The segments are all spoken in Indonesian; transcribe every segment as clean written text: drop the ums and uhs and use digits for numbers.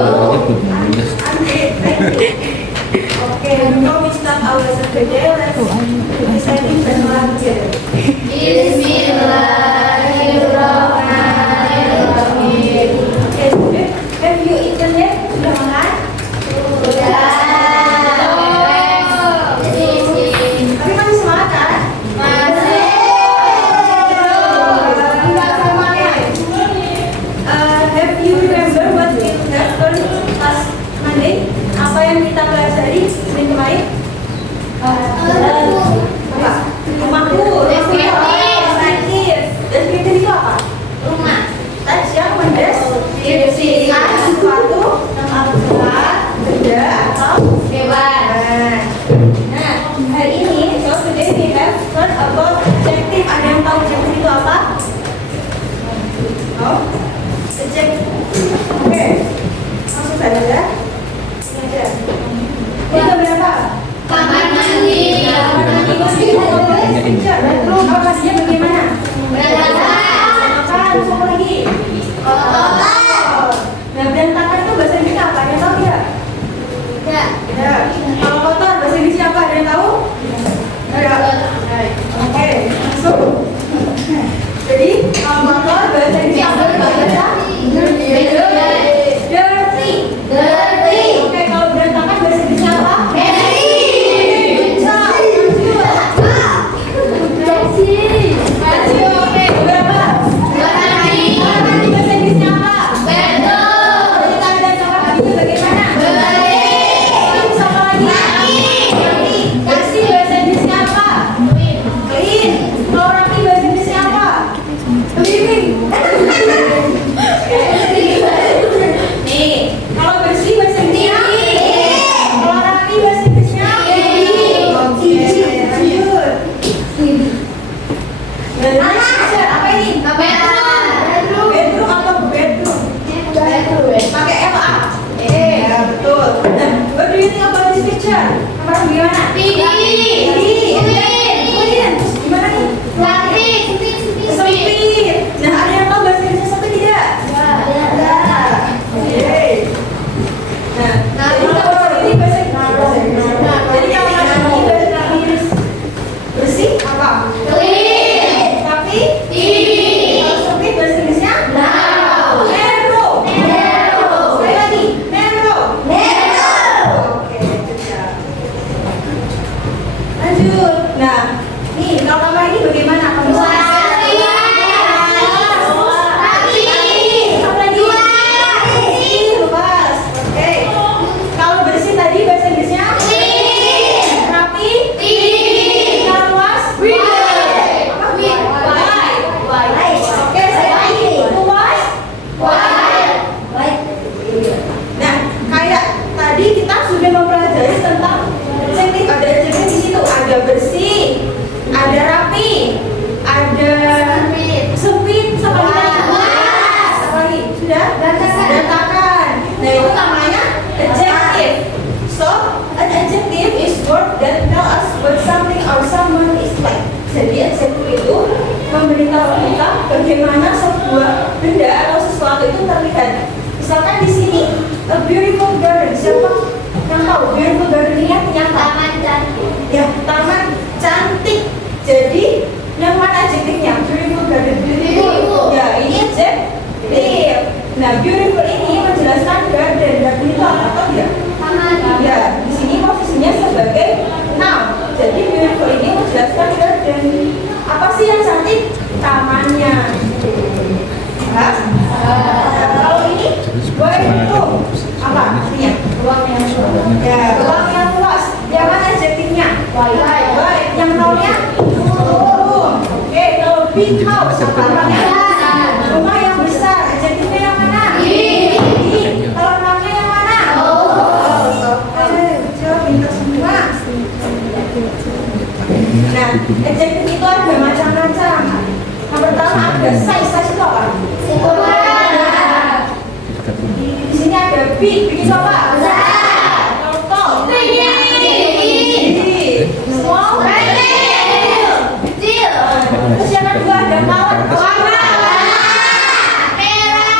Okay, before we start our lesson today, let's recite Bismillah together. Bismillahirrahmanirrahim. Okay, have you eaten yet? Sudah makan? Sudah. Tapi masih semangat kan? Masih. Have you remember what we have learned last Monday? Apa yang kita pelajari Senin kemarin? Apa? Rumahku. Deskriptif. Deskriptif itu apa? Rumah. Teks yang mendeskripsikan sesuatu, tempat, benda atau hewan. Nah, hari ini, so today we have learned about adjective. Ada yang tahu adjective itu apa? Oh, adjective. Oke, langsung saja ya. Ini berapa? Kamar mandi. Kamar mandi. Bedroom. Apa dia bagaimana? Berantakan. Apa lagi? Kotor. Nah, berantakan itu bahasa Inggrisnya apa? Ada yang tahu tidak? Tidak. Kalau kotor bahasa Inggrisnya apa? Ada yang tahu? Tidak. Oke, langsung. Jadi kalau kotor bahasa Inggrisnya apa? Dirty. Oke, kalau berantakan bahasa Inggrisnya apa? Oke, berapa? Bahasa Inggrisnya apa? Kita ada cara itu bagaimana? Sama lagi. Bersih bahasa Inggrisnya apa? Clean. Kalau rapi bahasa Inggrisnya apa? Cleaning. Nih, kalau bersih bahasa Inggrisnya kalau rapi bahasa Inggrisnya apa ini? Bedroom atau bedroom? Pakai F-A? Ya, betul. Nah, what do you think about this picture? Kamar gimana? Clean. Gimana nih? Sempit. Nah, ada yang tahu bahasa Inggrisnya sempit tidak? Oke. Nah, kalau ini bahasa Inggris. Jadi kalau ini bahasa Inggris bersih apa? Tapi kalau sempit bahasa Inggrisnya narrow. Sekali lagi, narrow. Oke, sudah. Lanjut. Nah, nih kalau kamar ini bagaimana? Kamu luas. Oke. Kalau bersih tadi bahasa Inggrisnya rapi. Kalau luas Oke, saya lagi. Luas. Nah, kayak tadi kita sudah mempelajari tentang adjektif. Ada adjektif di situ. Ada bersih, ada rapi, ada sempit, sama luas. Apa lagi? Sudah? Berantakan. Nah, itu namanya adjective. So, an adjective is word that tell us what something or someone is like. Jadi adjective itu memberitahu kita bagaimana sebuah benda atau sesuatu itu terlihat. Misalkan di sini a beautiful garden. Siapa yang tahu beautiful garden ini artinya apa? Ya, taman cantik. Jadi yang mana adjektifnya? Beautiful garden. Ya, ini adjektif. Nah, beautiful ini menjelaskan garden. Garden itu apa atau tidak? Ya, di sini posisinya sebagai noun. Jadi beautiful ini menjelaskan garden. Apa sih yang cantik? Tamannya. Nah, kalau ini bedroom apa artinya? Ruang yang luas. Ya, ruang yang luas. Yang mana adjektifnya? Wide. Yang nounnya? Room. Oke, kalau big house apa artinya? Rumah yang besar. Adjektifnya yang mana? Big. Kalau nounnya yang mana? Jawab pintar semua. Nah, adjektif itu ada macam-macam. Yang pertama ada size itu apa? Di sini ada big itu apa? Besar. Kalau tall? Tinggi. Small? Kecil. Terus yang kedua ada warna. Merah.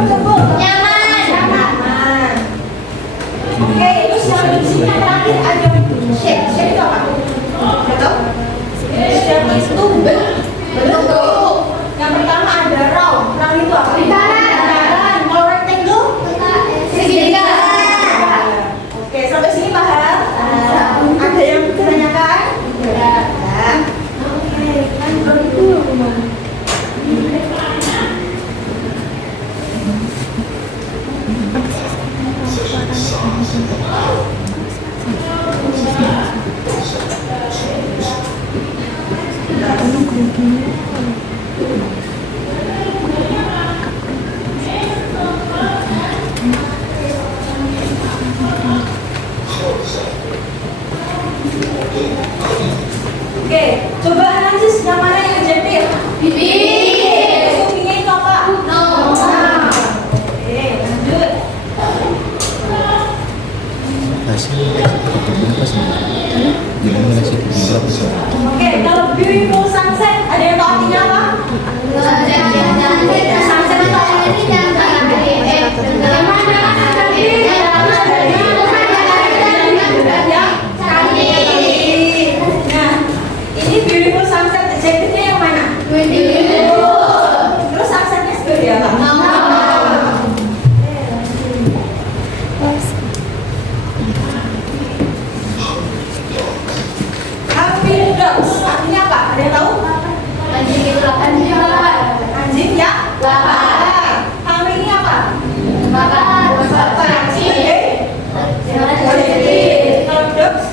comfortable. Nyaman. Oke, terus yang di sini yang terakhir ada shape. Shape itu apa? Udah tahu? Shape itu bentuk. Yang pertama ada round. Round itu apa? Lingkaran. Kalau rectangle? Segitiga. Oke, sampai sini paham? Ada yang ditanyakan? Tidak. Oke, kan kalau itu oke, coba analisis yang mana yang adjektif? Bibir. Supinya itu apa? No. Oke, lanjut. Oke, kalau beautiful sunset ada yang tahu artinya apa? Sunset itu nah, ini beautiful sunset adjektifnya yang mana? Terus sunsetnya seperti apa? Happy dogs artinya apa? Ada yang tahu? Anjing ya? Lapar. Happy ini apa? Lapar. Kalau dogs?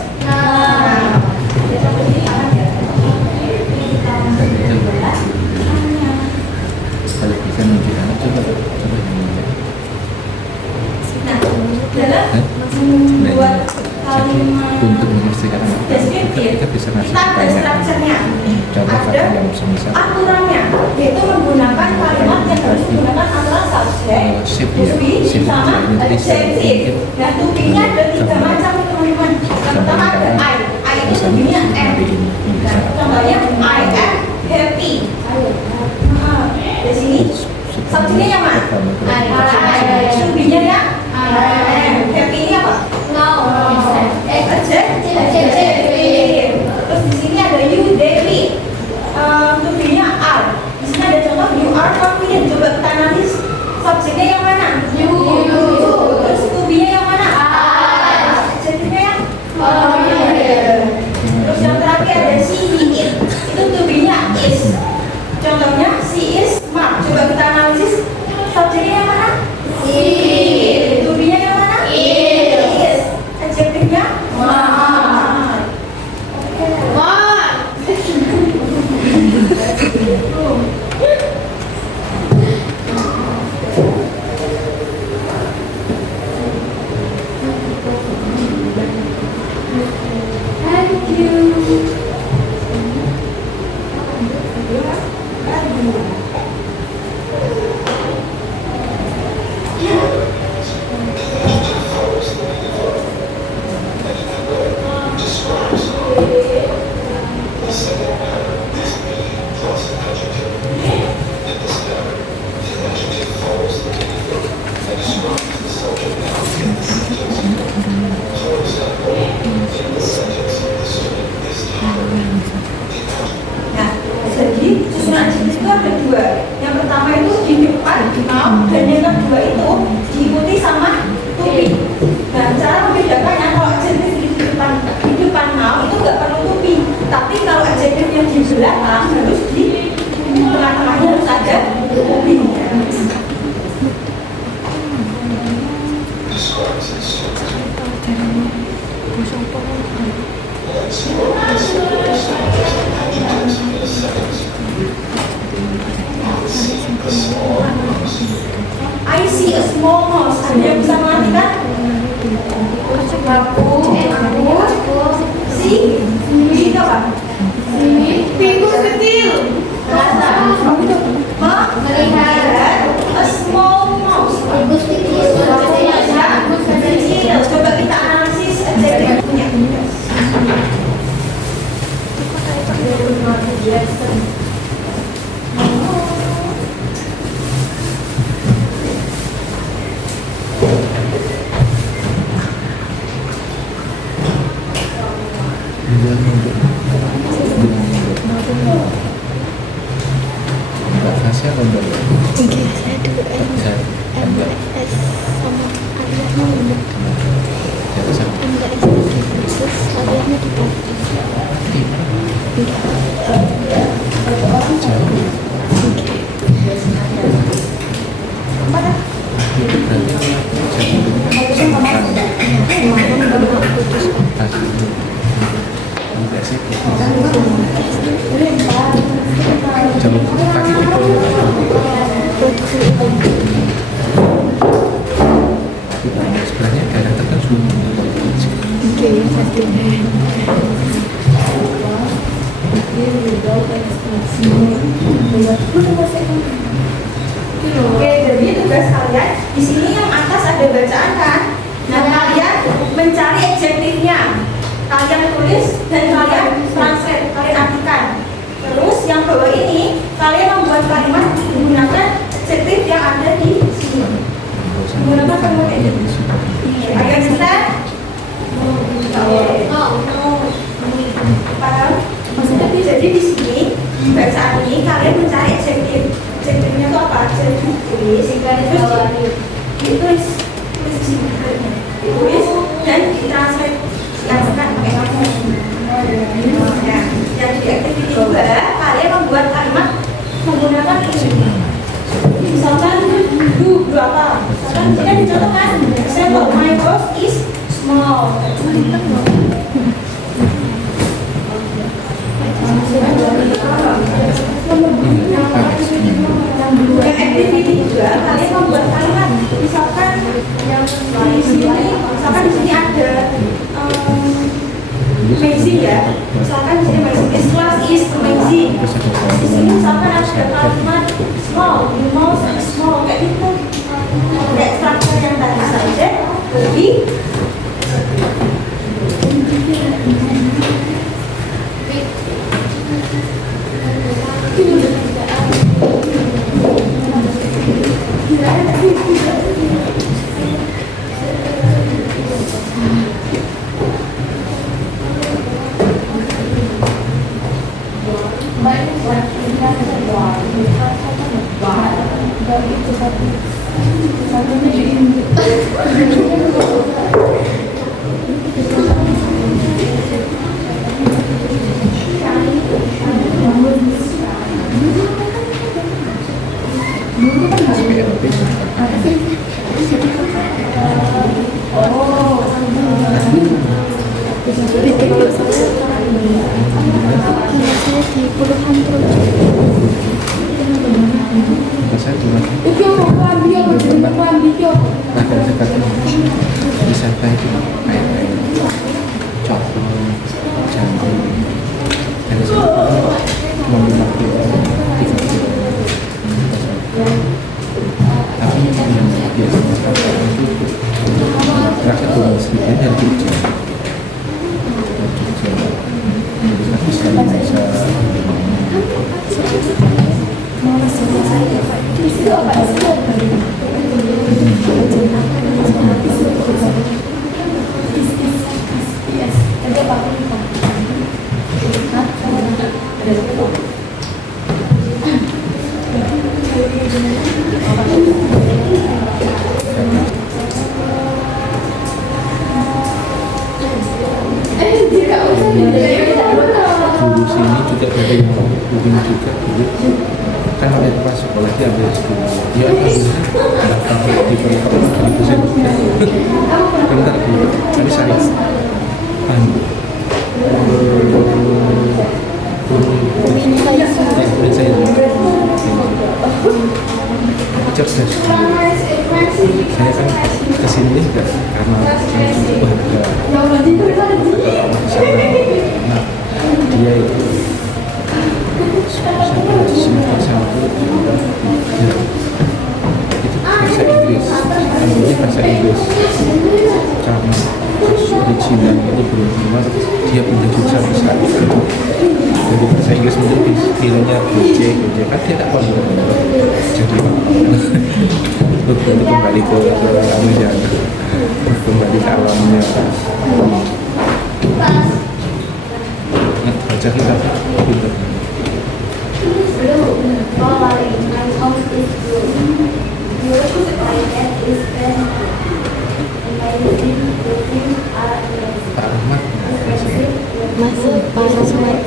Kalau bisa menunjukkan coba Dalam buat kalimat untuk mengerjakan deskriptif, kita bisa masuk kita ada strukturnya, ada aturannya, yaitu menggunakan kalimat yang harus menggunakan antara subjek, to be, sama adjektif. Nah, to be-nya ada 3 macam nih teman-teman. Yang pertama ada I itu to be-nya am. Nah, contohnya I am happy. Nah, di sini subjeknya yang mana? To be-nya ya happy ini apa? Adjektif. Terus di sini ada you, Devi. To be-nya are. Di sini ada contoh you are confident. Coba kita analisis subjeknya yang mana? You. Terus to be-nya yang mana? Adjektifnya yang terus yang terakhir ada she, he, it. Itu to be-nya is. Contohnya she is smart. Coba kita analisis subjeknya yang mana? Is. To be-nya yang mana? Is. Adjektifnya? Thank you. Nah, jadi susunan adjektif itu ada 2. Yang pertama itu di depan noun, dan yang kedua itu diikuti sama to be. Nah, cara membedakannya kalau adjektif di depan noun itu nggak perlu to be, tapi kalau adjektif yang di belakang harus di tengah-tengahnya harus ada to be. I see a small mouse. Ada yang bisa mengartikan? Si itu apa? Tikus kecil. Melihat a small mouse. Tikus kecil. Coba kita analisis adjektifnya. baca Ronda. Oke, saya dulu MBS sama ayahnya ngomong Ya, sama. MBS terus ayahnya di Baptis. Jauh. Itu berarti jalur kaki di bawah. Sebenarnya karakter kan semua. Oke, satu. Oke, jadi tugas kalian di sini yang atas ada bacaan kan? Nah, kalian mencari adjektifnya. Kalian tulis dan kalian translate, kalian artikan. Terus yang bawah ini kalian membuat kalimat menggunakan adjektif yang ada di sini. Menggunakan kalimat adjektif. Kalian start. Paham? Maksudnya jadi di sini bacaan ini kalian mencari adjektif. Adjektifnya itu apa? Adjektif ditulis di sini. Ditulis dan ditranslate. Diartikan pakai kamus. Nah, yang di activity 2 kalian membuat kalimat menggunakan ini. Misalkan do apa? Misalkan di sini dicontohkan. Example, my boss is small. Yang activity juga kalian membuat kalimat. Misalkan yang di sini, misalkan di sini ada amazing ya. Misalkan di sini amazing. This class is amazing. Di sini misalkan ada kalimat small, the mouse is small kayak gitu. Kayak struktur yang tadi saja. Lebih guru sini juga ada yang hubungi juga dulu kan ada pas sekolah dia ada sekolah dia datang di sekolah itu saya bentar dulu tapi saya saya cerdas saya kan kesini juga karena dia itu semester 1 itu bahasa Inggris ambilnya bahasa Inggris karena original itu belum cuma dia pindah jurusan besar jadi bahasa Inggris mungkin filmnya Gojek kan dia tak paham jadi kembali ke anunya kembali ke alamnya baca kita pintar blue. Following my house is blue. My cat is red. And my living buildings are red. Pak Ahmad masih Masih Pak Ahmad.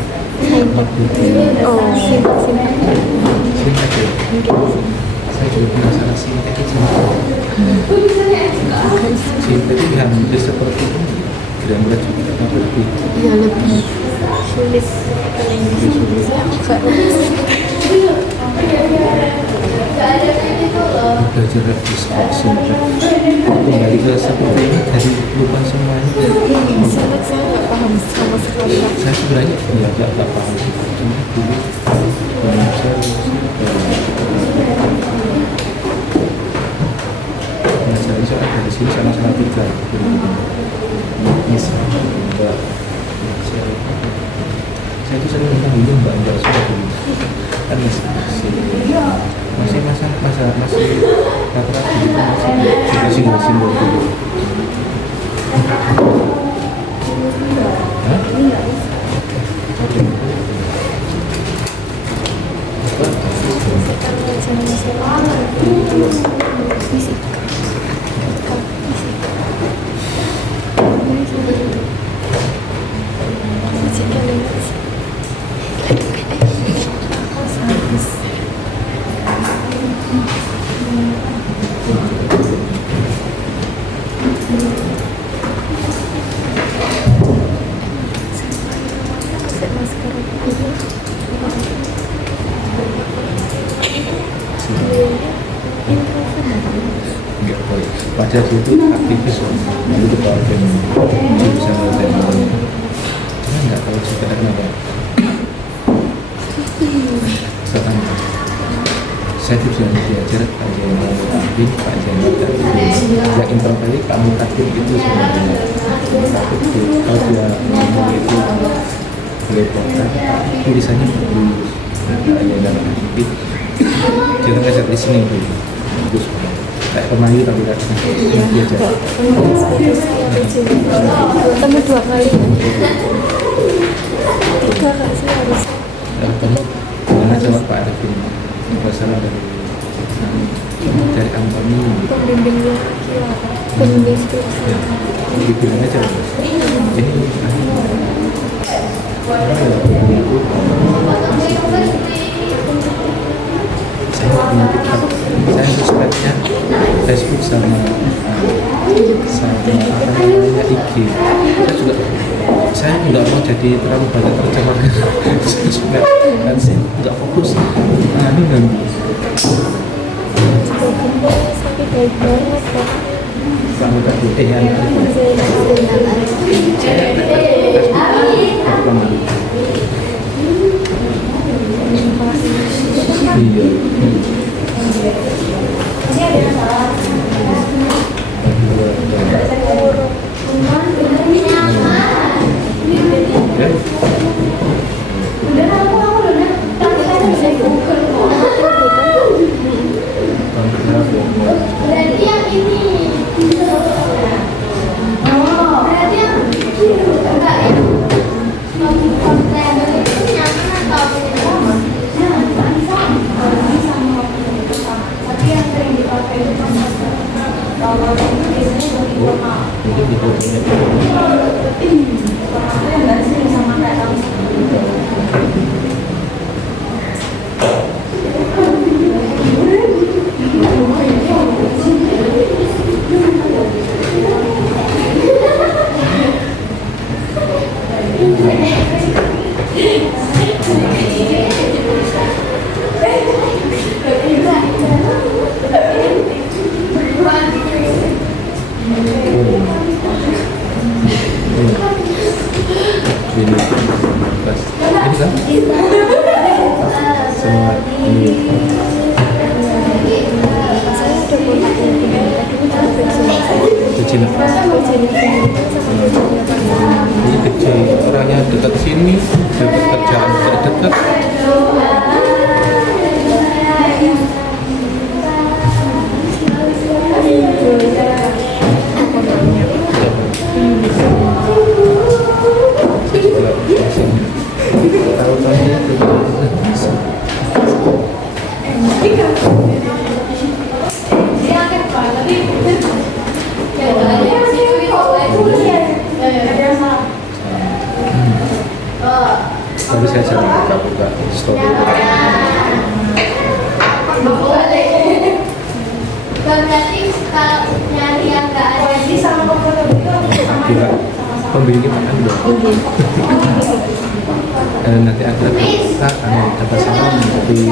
Oh, simpan. singkat ya. Saya juga penasaran singkat itu singkat itu hampir seperti ini. Kira-kira juga tapi lebih Ya lebih sulit kalau yang sulit aku belajar diskusi singkat. Kembali ke seperti ini dari lupa semuanya. Sangat saya nggak paham sama sekali. Saya sebenarnya ya nggak paham sih. Cuma dulu belajar belajar itu dari sini sama-sama tiga. Bisa mbak saya itu sering ngomong dulu mbak sudah dulu kan masih rata-rata gitu masih simbol dulu. Hah? Enggak boleh. Padahal dia itu aktivis dulu ketua BEM jurusan teknologi. Cuma nggak tahu juga kenapa. Saya tuh sudah diajar Pak Jainal Mutakin, Pak Jainal Mutakin. Yang intervali Pak Mutakin itu sebenarnya. Itu kalau dia ngomong itu belepotan, tulisannya bagus. Pak Jainal Mutakin. Kita ngasih listening dulu. Bagus. Kayak pemain tapi tidak diajar. Ketemu 2 kali. 3 kali sih harus. Kamu gimana jawab Pak Arifin? Masalah dari Antoni Pembimbingnya pembimbing skripsi. ya, dibilang aja ini saya punya TikTok, saya subscribe-nya Facebook sama IG. Saya nggak mau jadi terlalu banyak tercemar dan saya nggak fokus ini dan Tapi baik banget kok. kamu tadi yang Berarti yang ini. Oh, berarti yang enggak ya? Konten itu nyaman atau tapi yang sering dipakai itu kalau itu biasanya jadi videonya yang nggak sih sama kayak kamu. ini Tapi saya jarang buka story. Berarti kalau nyari yang nggak ada Jadi sama foto itu sama Kira pembelinya makan dong. Nanti ada kata salam dari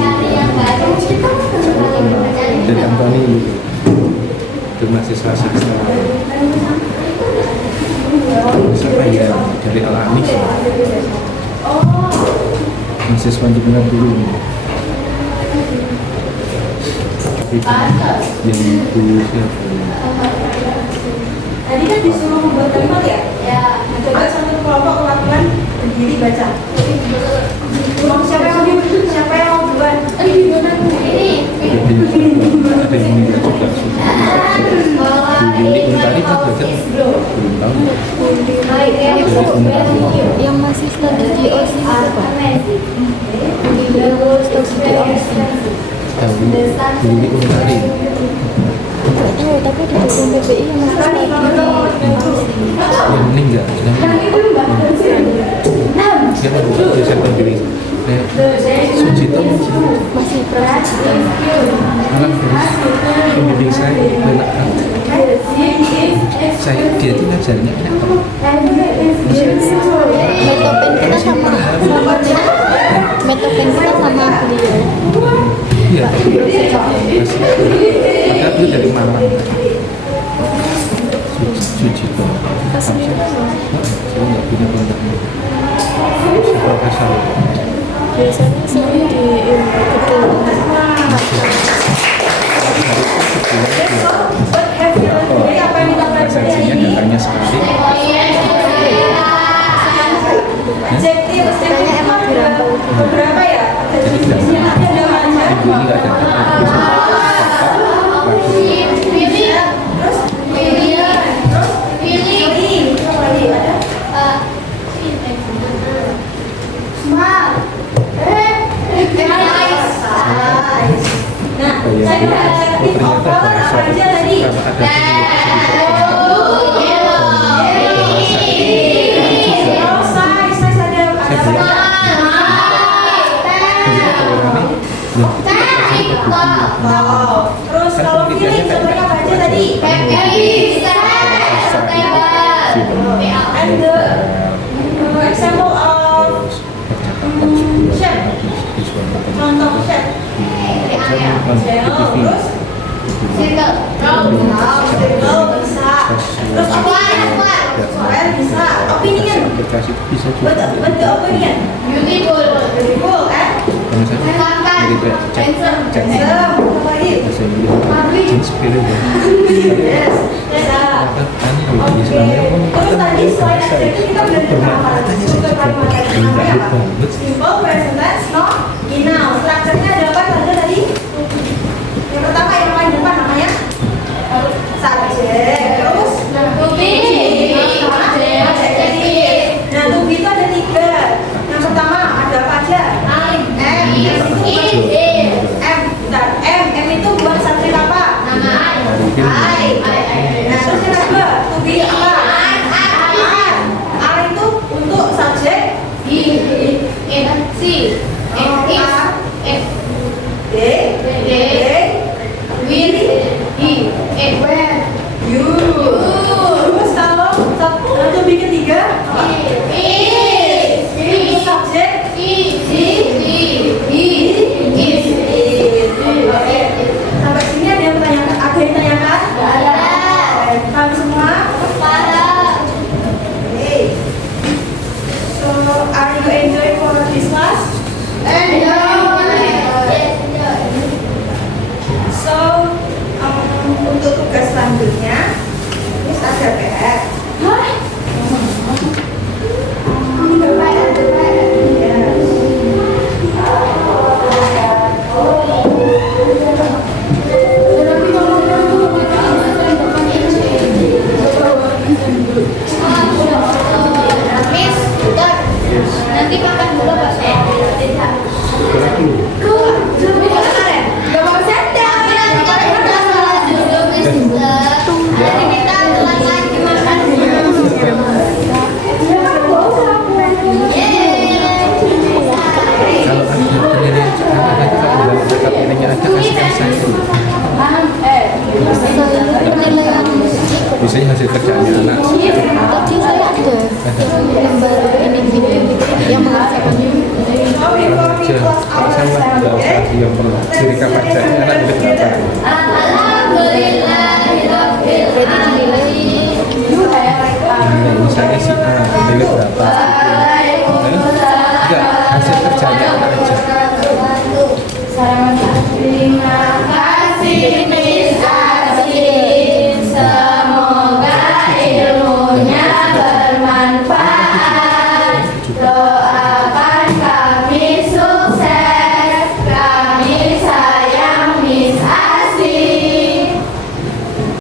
dari Antoni gitu. Itu mahasiswa sastra. Siapa ya dari Al-Anis. Mahasiswa Jepang dulu. Tapi yang itu siapa? Tadi kan disuruh membuat kalimat ya? ya. Nah, coba satu kelompok lakukan berdiri baca. Siapa yang mau duluan? Ini Jadi ada yang minta juga sih. Jadi Untari kan belajar belum tahu. Jadi Untari Yang masih studi di OSI itu apa? Studi di OSI. tahu. Jadi Untari Oh, tapi di program PPI yang masih studi di OSI. yang meninggal. Siapa bukan saya sendiri. Sujito Masih praktisi. malah terus pembimbing saya banyak hal. Dia itu ngajarnya enak banget. Metopen kita sama Metopen kita sama beliau. Iya, padahal itu dari Malang. Sujito. Saya nggak punya kontaknya. Siapa asal? Biasanya sering di gedung. What have you done today? Apa yang kita pelajari hari Presensinya ini? datangnya sekali. Adjektif Katanya emang dirangkul. beberapa ya? Jadi Di sini nanti ada macam. minggu ini nggak ada Pilih. Apa lagi ada? Nah, saya adjektif of color apa aja tadi? Size ada wow. Terus kalau feeling contohnya apa aja tadi? And the example of shape. Contoh shape. Terus circle bisa. Terus opinion. Square bisa. Opinion. Bisa juga. What the opinion? Beautiful, eh? Karena saya jadi handsome. Apa lagi? Bahasa Inggris inspiring. Yes. Bisa. Kan di Islamnya pun Terus tadi selain adjektif kita udah dengar struktur kalimat yang pertama ya Pak? Simple, present tense, no, noun. Strukturnya ada apa saja tadi? Yang pertama yang paling depan namanya subjek. Terus adjektif. Nah, to be itu ada 3. Yang pertama ada apa aja? M itu buat subjek apa? I. Nah, terus yang kedua, to be apa? I itu untuk subjek you. Terus kalau to be ketiga untuk subjek Oke. Sampai sini ada yang ditanyakan? Kalian semua? Okay. So, are you enjoying for this class? So, untuk tugas selanjutnya, Miss ada PR. Nanti makan dulu bakso. Kurang dulu. Gak mau sender. saya itu penilaian biasanya hasil kerjaannya anak tadi saya ada lembar individu yang mengerjakan aja kalau saya mah tidak usah yang perlu direkam aja ini anak murid berapa jadi dinilai ini misalnya si A nilai berapa enggak hasil kerjanya anak aja Terima kasih.